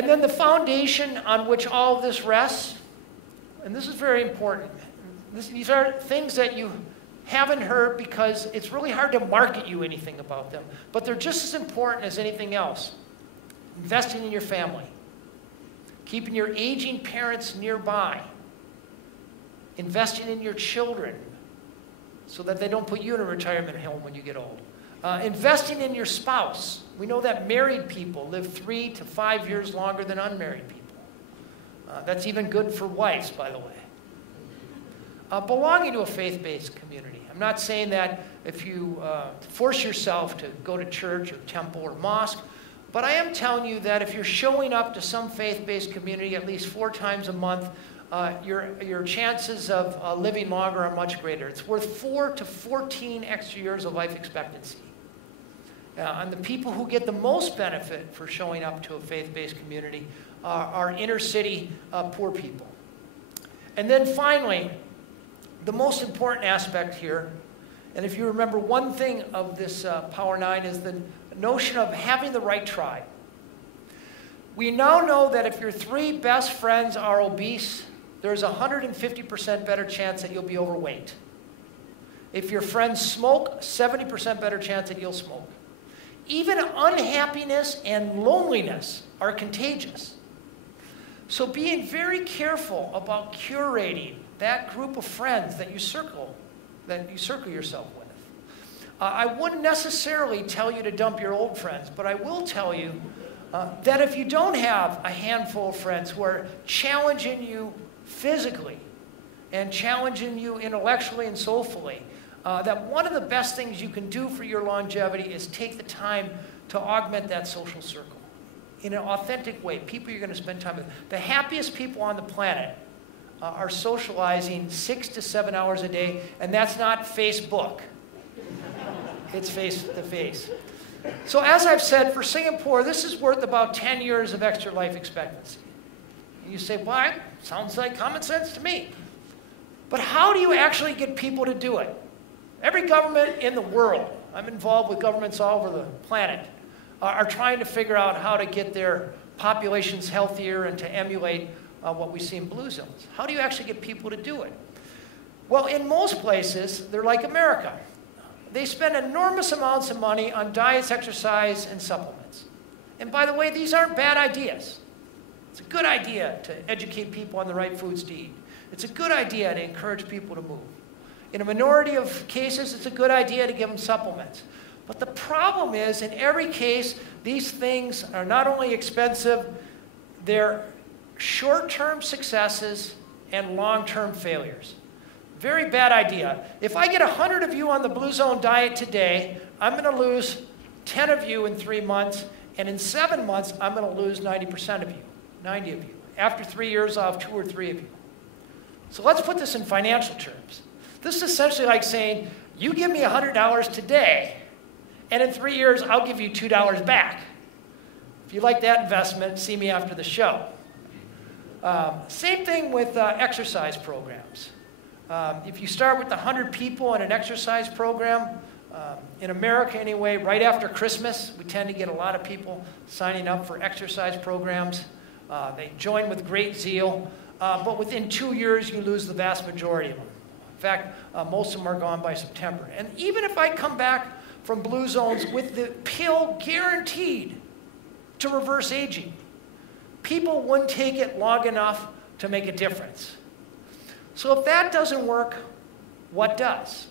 And then the foundation on which all of this rests, and this is very important. These are things that you haven't heard because it's really hard to market you anything about them. But they're just as important as anything else. Investing in your family. Keeping your aging parents nearby. Investing in your children so that they don't put you in a retirement home when you get old. Investing in your spouse. We know that married people live 3 to 5 years longer than unmarried people. That's even good for wives, by the way. Belonging to a faith-based community. I'm not saying that if you force yourself to go to church or temple or mosque, but I am telling you that if you're showing up to some faith-based community at least 4 times a month, your chances of living longer are much greater. It's worth 4 to 14 extra years of life expectancy. And the people who get the most benefit for showing up to a faith-based community are inner-city poor people. And then finally, the most important aspect here, and if you remember one thing of this Power 9 is the notion of having the right tribe. We now know that if your 3 best friends are obese, there's a 150% better chance that you'll be overweight. If your friends smoke, 70% better chance that you'll smoke. Even unhappiness and loneliness are contagious. So being very careful about curating that group of friends that you circle yourself with. I wouldn't necessarily tell you to dump your old friends, but I will tell you that if you don't have a handful of friends who are challenging you physically and challenging you intellectually and soulfully, that one of the best things you can do for your longevity is take the time to augment that social circle in an authentic way, people you're going to spend time with. The happiest people on the planet are socializing 6 to 7 hours a day, and that's not Facebook. It's face-to-face. So as I've said, for Singapore, this is worth about 10 years of extra life expectancy. And you say, well, sounds like common sense to me. But how do you actually get people to do it? Every government in the world, I'm involved with governments all over the planet, are trying to figure out how to get their populations healthier and to emulate what we see in blue zones. How do you actually get people to do it? Well, in most places, they're like America. They spend enormous amounts of money on diets, exercise, and supplements. And by the way, these aren't bad ideas. It's a good idea to educate people on the right foods to eat. It's a good idea to encourage people to move. In a minority of cases, it's a good idea to give them supplements. But the problem is, in every case, these things are not only expensive, they're short-term successes and long-term failures. Very bad idea. If I get 100 of you on the Blue Zone diet today, I'm going to lose 10 of you in 3 months, and in 7 months, I'm going to lose 90% of you, 90 of you. After 3 years, I'll have 2 or 3 of you. So let's put this in financial terms. This is essentially like saying, you give me $100 today, and in 3 years, I'll give you $2 back. If you like that investment, see me after the show. Same thing with exercise programs. If you start with 100 people in an exercise program, in America anyway, right after Christmas, we tend to get a lot of people signing up for exercise programs. They join with great zeal, but within 2 years, you lose the vast majority of them. In fact, most of them are gone by September. And even if I come back from Blue Zones with the pill guaranteed to reverse aging, people wouldn't take it long enough to make a difference. So if that doesn't work, what does?